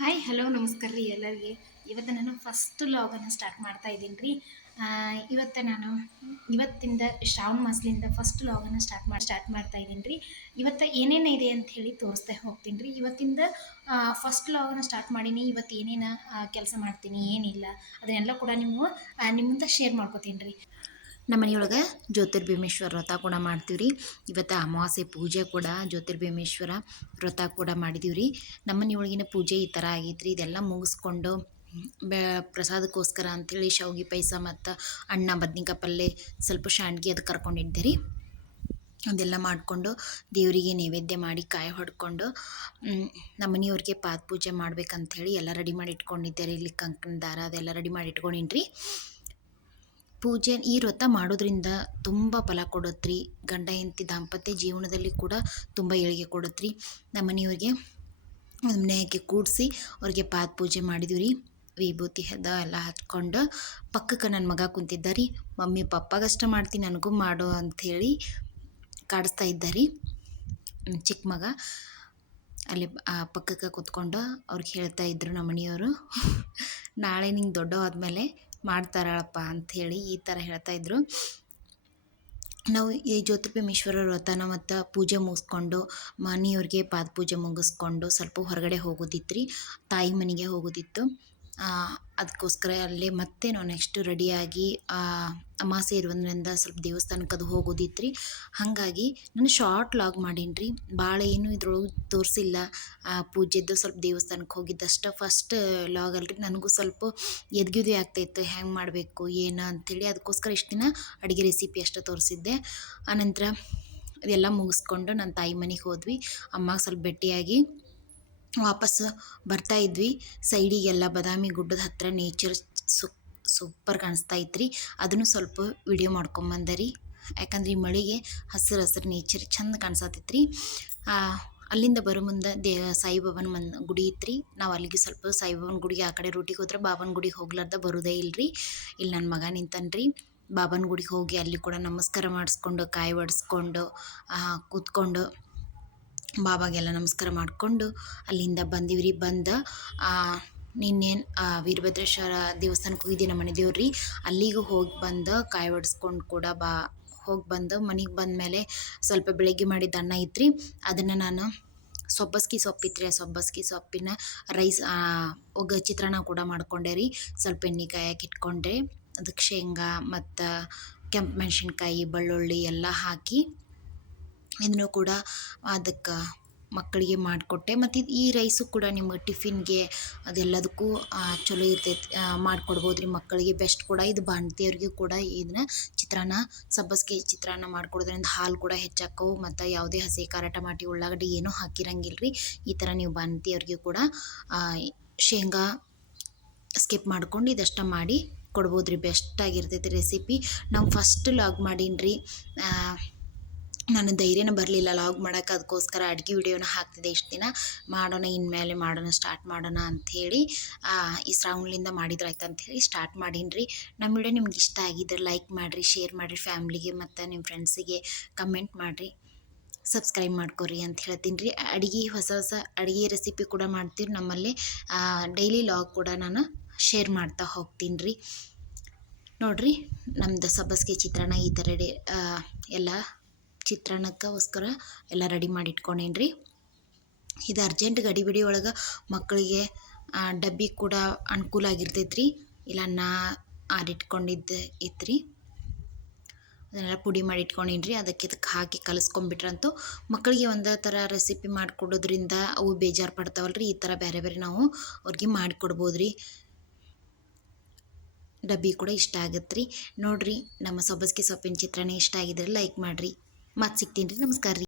Hi hello ನಮಸ್ಕಾರ ರೀ ಎಲ್ಲರಿಗೆ. ಇವತ್ತು ನಾನು ಫಸ್ಟ್ ಲಾಗನ್ನು ಸ್ಟಾರ್ಟ್ ಮಾಡ್ತಾ ಇದ್ದೀನಿ ರೀ. ಇವತ್ತಿಂದ ಶ್ರಾವಣ ಮಾಸದಿಂದ ಫಸ್ಟ್ ಲಾಗನ್ನು ಸ್ಟಾರ್ಟ್ ಮಾಡ್ತಾ ಇದ್ದೀನಿ ರೀ. ಇವತ್ತು ಏನೇನು ಇದೆ ಅಂತ ಹೇಳಿ ತೋರಿಸ್ತಾ ಹೋಗ್ತೀನಿ ರೀ. ಇವತ್ತಿಂದ ಫಸ್ಟ್ ಲಾಗನ್ನು ಸ್ಟಾರ್ಟ್ ಮಾಡೀನಿ. ಇವತ್ತು ಏನೇನು ಕೆಲಸ ಮಾಡ್ತೀನಿ ಏನಿಲ್ಲ ಅದನ್ನೆಲ್ಲ ಕೂಡ ನಿಮ್ಮಿಂದ ಶೇರ್ ಮಾಡ್ಕೋತೀನಿ ರೀ. ನಮ್ಮ ಮನೆಯೊಳಗೆ ಜ್ಯೋತಿರ್ಭೀಮೇಶ್ವರ ವ್ರತ ಕೂಡ ಮಾಡ್ತೀವಿ ರೀ. ಇವತ್ತು ಅಮಾವಾಸ್ಯೆ ಪೂಜೆ ಕೂಡ ಜ್ಯೋತಿರ್ಭೀಮೇಶ್ವರ ವ್ರತ ಕೂಡ ಮಾಡಿದೀವಿ ರೀ. ನಮ್ಮ ಮನೆಯೊಳಗಿನ ಪೂಜೆ ಈ ಥರ ಆಗೈತೆ ರೀ. ಇದೆಲ್ಲ ಮುಗಿಸ್ಕೊಂಡು ಪ್ರಸಾದಕ್ಕೋಸ್ಕರ ಅಂಥೇಳಿ ಶಾವ್ಗೆ ಪಾಯಸ ಮತ್ತು ಅನ್ನ ಬದ್ನಿಕಾಯಿ ಪಲ್ಯ ಸ್ವಲ್ಪ ಶಾಂಡ್ಗೆ ಅದು ಕರ್ಕೊಂಡಿದ್ದೆ ರೀ. ಅದೆಲ್ಲ ಮಾಡಿಕೊಂಡು ದೇವರಿಗೆ ನೈವೇದ್ಯ ಮಾಡಿ ಕಾಯಿ ಹೊಡ್ಕೊಂಡು ನಮ್ಮ ಮನೆಯವ್ರಿಗೆ ಪಾದ ಪೂಜೆ ಮಾಡ್ಬೇಕಂಥೇಳಿ ಎಲ್ಲ ರೆಡಿ ಮಾಡಿ ಇಟ್ಕೊಂಡಿದ್ದೆ ರೀ. ಇಲ್ಲಿ ಕಂಕಣ ದಾರ ಅದೆಲ್ಲ ರೆಡಿ ಮಾಡಿ ಇಟ್ಕೊಂಡಿನಿ ರೀ. ಪೂಜೆ ಈ ವ್ರತ ಮಾಡೋದ್ರಿಂದ ತುಂಬ ಫಲ ಕೊಡುತ್ತೆ ಗಂಡ ಹೆಂಡತಿ ದಾಂಪತ್ಯ ಜೀವನದಲ್ಲಿ ಕೂಡ ತುಂಬ ಏಳಿಗೆ ಕೊಡುತ್ತೆ ನಮ್ಮ ಮನೆಯವ್ರಿಗೆ ಮನೆಯಾಗೆ ಕೂಡಿಸಿ ಅವ್ರಿಗೆ ಪಾದ ಪೂಜೆ ಮಾಡಿದ್ವಿ ರೀ. ವಿಭೂತಿ ಎಲ್ಲ ಹಚ್ಕೊಂಡು ಪಕ್ಕಕ್ಕೆ ನನ್ನ ಮಗ ಕುಂತಿದ್ದ ರೀ. ಮಮ್ಮಿ ಪಪ್ಪಾಗಷ್ಟ ಮಾಡ್ತೀನಿ ನನಗೂ ಮಾಡು ಅಂಥೇಳಿ ಕಾಡಿಸ್ತಾ ಇದ್ದ ರೀ ಚಿಕ್ಕ ಮಗ. ಅಲ್ಲಿ ಪಕ್ಕಕ್ಕೆ ಕೂತ್ಕೊಂಡು ಅವ್ರಿಗೆ ಹೇಳ್ತಾ ಇದ್ರು ನಮ್ಮ ಮನೆಯವರು, ನಾಳೆ ನಿಂಗೆ ದೊಡ್ಡ ಆದಮೇಲೆ ಮಾಡ್ತಾರಳಪ್ಪ ಅಂಥೇಳಿ ಈ ಥರ ಹೇಳ್ತಾಯಿದ್ರು. ನಾವು ಈ ಜ್ಯೋತಿರ್ಭೀಮೇಶ್ವರ ವ್ರತನ ಮತ್ತು ಪೂಜೆ ಮುಗಿಸ್ಕೊಂಡು ಮನೆಯವ್ರಿಗೆ ಪಾದ ಪೂಜೆ ಮುಗಿಸ್ಕೊಂಡು ಸ್ವಲ್ಪ ಹೊರಗಡೆ ಹೋಗೋದಿತ್ತು ರೀ. ತಾಯಿ ಮನೆಗೆ ಹೋಗೋದಿತ್ತು. ಅದಕ್ಕೋಸ್ಕರ ಅಲ್ಲೇ ಮತ್ತೆ ನಾವು ನೆಕ್ಸ್ಟ್ ರೆಡಿಯಾಗಿ ಅಮಾವಾಸ್ಯೆ ಇರೋದ್ರಿಂದ ಸ್ವಲ್ಪ ದೇವಸ್ಥಾನಕ್ಕೆ ಅದು ಹೋಗೋದಿತ್ತು ರೀ. ಹಾಗಾಗಿ ನಾನು ಶಾರ್ಟ್ ಲಾಗ್ ಮಾಡೀನಿ ರೀ. ಭಾಳ ಏನು ಇದ್ರೊಳಗೆ ತೋರಿಸಿಲ್ಲ. ಪೂಜೆದ್ದು ಸ್ವಲ್ಪ ದೇವಸ್ಥಾನಕ್ಕೆ ಹೋಗಿದ್ದಷ್ಟು ಫಸ್ಟ್ ಲಾಗ್ ಅಲ್ರಿ. ನನಗೂ ಸ್ವಲ್ಪ ಎದ್ಗಿದ್ವಿ ಆಗ್ತಾಯಿತ್ತು ಹೆಂಗೆ ಮಾಡಬೇಕು ಏನು ಅಂಥೇಳಿ. ಅದಕ್ಕೋಸ್ಕರ ಇಷ್ಟು ದಿನ ಅಡುಗೆ ರೆಸಿಪಿ ಅಷ್ಟೇ ತೋರಿಸಿದ್ದೆ. ಆನಂತರ ಇದೆಲ್ಲ ಮುಗಿಸ್ಕೊಂಡು ನನ್ನ ತಾಯಿ ಮನೆಗೆ ಹೋದ್ವಿ. ಅಮ್ಮಗೆ ಸ್ವಲ್ಪ ಭೇಟಿಯಾಗಿ ವಾಪಸ್ಸು ಬರ್ತಾಯಿದ್ವಿ. ಸೈಡಿಗೆಲ್ಲ ಬಾದಾಮಿ ಗುಡ್ಡದ ಹತ್ತಿರ ನೇಚರ್ ಸೂಪರ್ ಕಾಣಿಸ್ತಾ ಇತ್ತು. ಅದನ್ನು ಸ್ವಲ್ಪ ವಿಡಿಯೋ ಮಾಡ್ಕೊಂಬಂದೆ ರೀ. ಯಾಕಂದ್ರೆ ಈ ಮಳೆಗೆ ಹಸಿರು ನೇಚರ್ ಚೆಂದ ಕಾಣಿಸತ್ತಿತ್ತು ರೀ. ಅಲ್ಲಿಂದ ಬರೋ ಮುಂದೆ ಸಾಯಿಬಾಬನ ಗುಡಿ ಇತ್ತು ರೀ. ನಾವು ಅಲ್ಲಿಗೆ ಸ್ವಲ್ಪ ಸಾಯಿಬಾಬನ ಗುಡಿಗೆ ಆ ಕಡೆ ರೂಟಿಗೆ ಹೋದ್ರೆ ಬಾಬನ ಗುಡಿಗೆ ಹೋಗ್ಲಾರ್ದ ಬರೋದೇ ಇಲ್ಲರಿ. ಇಲ್ಲಿ ನನ್ನ ಮಗ ನಿಂತನ್ರಿ. ಬಾಬನ ಗುಡಿಗೆ ಹೋಗಿ ಅಲ್ಲಿ ಕೂಡ ನಮಸ್ಕಾರ ಮಾಡಿಸ್ಕೊಂಡು ಕಾಯಿ ಒಡಿಸ್ಕೊಂಡು ಕೂತ್ಕೊಂಡು ಬಾಬಾಗೆಲ್ಲ ನಮಸ್ಕಾರ ಮಾಡಿಕೊಂಡು ಅಲ್ಲಿಂದ ಬಂದೀವಿ ರೀ. ನಿನ್ನೇನು ವೀರಭದ್ರೇಶ್ವರ ದೇವಸ್ಥಾನಕ್ಕೆ ಹೋಗಿದ್ದೆ ನಮ್ಮ ಮನೆ ದೇವ್ರು ರೀ. ಅಲ್ಲಿಗೂ ಹೋಗಿ ಬಂದು ಕಾಯಿ ಒಡಿಸ್ಕೊಂಡು ಕೂಡ ಹೋಗಿ ಬಂದು ಮನೆಗೆ ಬಂದಮೇಲೆ ಸ್ವಲ್ಪ ಬೆಳಗ್ಗೆ ಮಾಡಿದ ಅನ್ನ ಇತ್ತು. ಅದನ್ನು ನಾನು ಸಬ್ಬಸ್ಗೆ ಸೊಪ್ಪಿತ್ತು ರೀ. ಸಬ್ಬಸ್ಗೆ ಸೊಪ್ಪಿನ ರೈಸ್ ಚಿತ್ರಾನ್ನ ಕೂಡ ಮಾಡ್ಕೊಂಡೆ ರೀ. ಸ್ವಲ್ಪ ಎಣ್ಣೆ ಕಾಯಕ್ಕೆ ಇಟ್ಕೊಂಡೆ. ಅದಕ್ಕೆ ಶೇಂಗಾ ಮತ್ತು ಕೆಂಪು ಮೆಣಸಿನ್ಕಾಯಿ ಬೆಳ್ಳುಳ್ಳಿ ಎಲ್ಲ ಹಾಕಿ ಇದನ್ನು ಕೂಡ ಅದಕ್ಕೆ ಮಕ್ಕಳಿಗೆ ಮಾಡಿಕೊಟ್ಟೆ. ಮತ್ತು ಈ ರೈಸು ಕೂಡ ನಿಮಗೆ ಟಿಫಿನ್ಗೆ ಅದೆಲ್ಲದಕ್ಕೂ ಚಲೋ ಇರ್ತೈತಿ, ಮಾಡಿಕೊಡ್ಬೋದು ರೀ ಮಕ್ಕಳಿಗೆ. ಬೆಸ್ಟ್ ಕೂಡ ಇದು. ಬಾಣಂತಿಯವ್ರಿಗೆ ಕೂಡ ಇದನ್ನ ಚಿತ್ರಾನ್ನ ಸಬ್ಬಸ್ಗೆ ಚಿತ್ರಾನ್ನ ಮಾಡಿಕೊಡೋದ್ರಿಂದ ಹಾಲು ಕೂಡ ಹೆಚ್ಚಾಕವು ಮತ್ತು ಯಾವುದೇ ಹಸಿ ಖಾರ ಟಮಾಟಿ ಉಳ್ಳಾಗಡ್ಡಿ ಏನೂ ಹಾಕಿರಂಗಿಲ್ಲ ರೀ. ಈ ಥರ ನೀವು ಬಾಣಂತಿಯವ್ರಿಗೆ ಕೂಡ ಶೇಂಗಾ ಸ್ಕಿಪ್ ಮಾಡ್ಕೊಂಡು ಇದಷ್ಟ ಮಾಡಿ ಕೊಡ್ಬೋದು ರೀ. ಬೆಸ್ಟಾಗಿರ್ತೈತಿ ರೆಸಿಪಿ. ನಾವು ಫಸ್ಟ್ ಲಾಗ್ ಮಾಡೀನಿ ರೀ. ನಾನು ಧೈರ್ಯನೇ ಬರಲಿಲ್ಲ ಲಾಗ್ ಮಾಡೋಕೆ. ಅದಕ್ಕೋಸ್ಕರ ಅಡುಗೆ ವಿಡಿಯೋನ ಹಾಕ್ತಿದ್ದೆ ಇಷ್ಟು ದಿನ. ಇನ್ಮೇಲೆ ಮಾಡೋಣ ಸ್ಟಾರ್ಟ್ ಮಾಡೋಣ ಅಂಥೇಳಿ ಈ ಶ್ರಾವಣದಿಂದ ಮಾಡಿದ್ರಾಯ್ತು ಅಂಥೇಳಿ ಸ್ಟಾರ್ಟ್ ಮಾಡೀನಿ ರೀ. ನಮ್ಮ ವಿಡಿಯೋ ನಿಮ್ಗೆ ಇಷ್ಟ ಆಗಿದ್ರೆ ಲೈಕ್ ಮಾಡಿರಿ, ಶೇರ್ ಮಾಡಿರಿ, ಫ್ಯಾಮ್ಲಿಗೆ ಮತ್ತು ನಿಮ್ಮ ಫ್ರೆಂಡ್ಸಿಗೆ ಕಮೆಂಟ್ ಮಾಡಿರಿ, ಸಬ್ಸ್ಕ್ರೈಬ್ ಮಾಡ್ಕೊರಿ ಅಂತ ಹೇಳ್ತೀನಿ ರೀ. ಹೊಸ ಅಡುಗೆ ರೆಸಿಪಿ ಕೂಡ ಮಾಡ್ತೀವಿ ನಮ್ಮಲ್ಲಿ. ಡೈಲಿ ಲಾಗ್ ಕೂಡ ನಾನು ಶೇರ್ ಮಾಡ್ತಾ ಹೋಗ್ತೀನಿ ರೀ. ನೋಡಿರಿ ನಮ್ಮದು ಸಬ್ಬಸ್ಗೆ ಚಿತ್ರಾನ್ನ ಈ ಥರ ಎಲ್ಲ ಚಿತ್ರಾನ್ನಕ್ಕೋಸ್ಕರ ಎಲ್ಲ ರೆಡಿ ಮಾಡಿ ಇಟ್ಕೊಂಡೇನಿ ರೀ. ಇದು ಅರ್ಜೆಂಟ್ ಗಡಿಬಿಡಿ ಒಳಗೆ ಮಕ್ಕಳಿಗೆ ಡಬ್ಬಿ ಕೂಡ ಅನುಕೂಲ ಆಗಿರ್ತೈತೆ ರೀ. ಇಲ್ಲ ಆರಿಟ್ಕೊಂಡಿದ್ದು ಇತ್ತು ರೀ. ಅದನ್ನೆಲ್ಲ ಪುಡಿ ಮಾಡಿ ಇಟ್ಕೊಂಡೀನಿ ರೀ. ಅದಕ್ಕೆ ಹಾಕಿ ಕಲಿಸ್ಕೊಂಡ್ಬಿಟ್ರಂತೂ ಮಕ್ಕಳಿಗೆ ಒಂದೇ ಥರ ರೆಸಿಪಿ ಮಾಡಿಕೊಡೋದ್ರಿಂದ ಅವು ಬೇಜಾರು ಪಡ್ತಾವಲ್ಲ ರೀ. ಈ ಥರ ಬೇರೆ ಬೇರೆ ನಾವು ಅವ್ರಿಗೆ ಮಾಡಿಕೊಡ್ಬೋದು ರೀ. ಡಬ್ಬಿ ಕೂಡ ಇಷ್ಟ ಆಗತ್ತೆ ರೀ. ನೋಡಿರಿ ನಮ್ಮ ಸಬ್ಬಸ್ಗೆ ಸೊಪ್ಪಿನ ಚಿತ್ರಾನ್ನ ಇಷ್ಟ ಆಗಿದ್ರೆ ಲೈಕ್ ಮಾಡಿರಿ. ಮತ್ತೆ ಸಿಗ್ತೀನಿ ರೀ. ನಮಸ್ಕಾರ ರೀ.